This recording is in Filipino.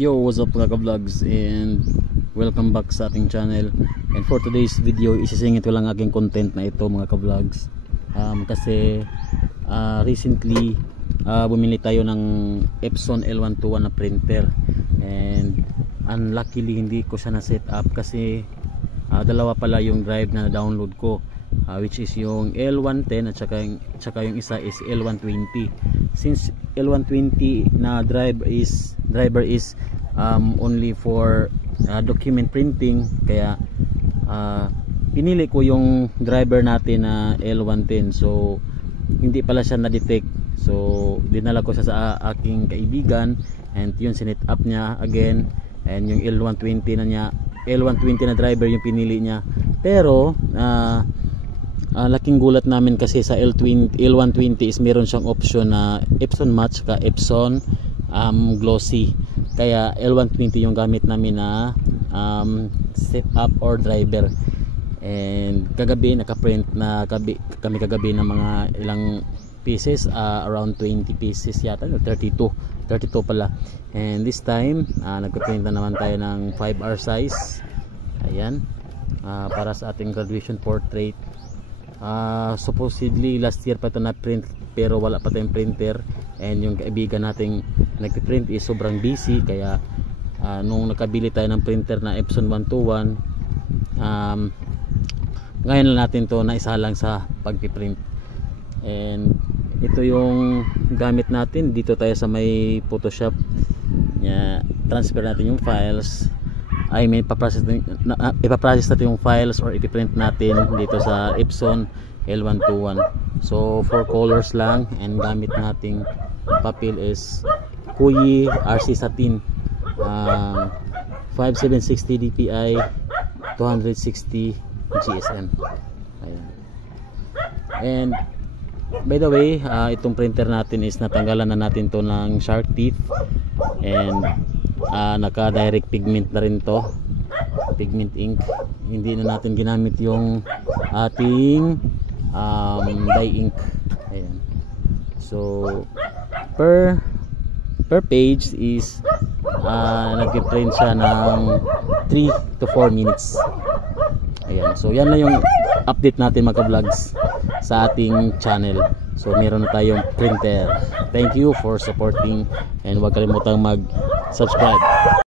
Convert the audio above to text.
Yo, what's up mga ka-vlogs, and welcome back sa ating channel. And for today's video, isisingit ko lang aking content na ito mga ka-vlogs. Kasi recently bumili tayo ng Epson L121 na printer, and unluckily hindi ko siya na set up kasi dalawa pala yung drive na download ko, which is yung L110 at saka yung isa is L120. Since L120 na driver is only for document printing, kaya pinili ko yung driver natin na L110. So hindi pala siya na-detect, so dinala ko siya sa aking kaibigan, and yun sinet up niya again, and yung L120 na driver yung pinili niya. Pero laking gulat namin kasi sa L120 is meron siyang option na Epson Match ka Epson Glossy, kaya L120 yung gamit namin na setup or driver. And kagabi nakaprint na kami kagabi ng mga ilang pieces, around 20 pieces yata, 32 pala. And this time nagpiprint na naman tayo ng 5R size, ayan, para sa ating graduation portrait. Supposedly last year pa ito na print, pero wala pa tayong printer, and yung kaibigan nating nagpiprint is sobrang busy, kaya nung nakabili tayo ng printer na Epson 121, ngayon lang natin to naisalang sa pagpiprint. And ito yung gamit natin. Dito tayo sa may Photoshop, transfer natin yung files, ipaprocess natin yung files or ipiprint natin dito sa Epson L121. So 4 colors lang, and gamit nating papel is Kuyi RC Satin, 5760 dpi, 260 GSM. Ayan. And by the way, itong printer natin is natanggalan na natin to ng shark teeth, and naka direct pigment na rin to, pigment ink. Hindi na natin ginamit yung ating dye ink. Ayan. So per page is nagpiprint siya ng 3 to 4 minutes. Ayan. So yan na yung update natin mga vlogs sa ating channel. So meron na tayong printer. Thank you for supporting, and huwag kalimutang mag-subscribe.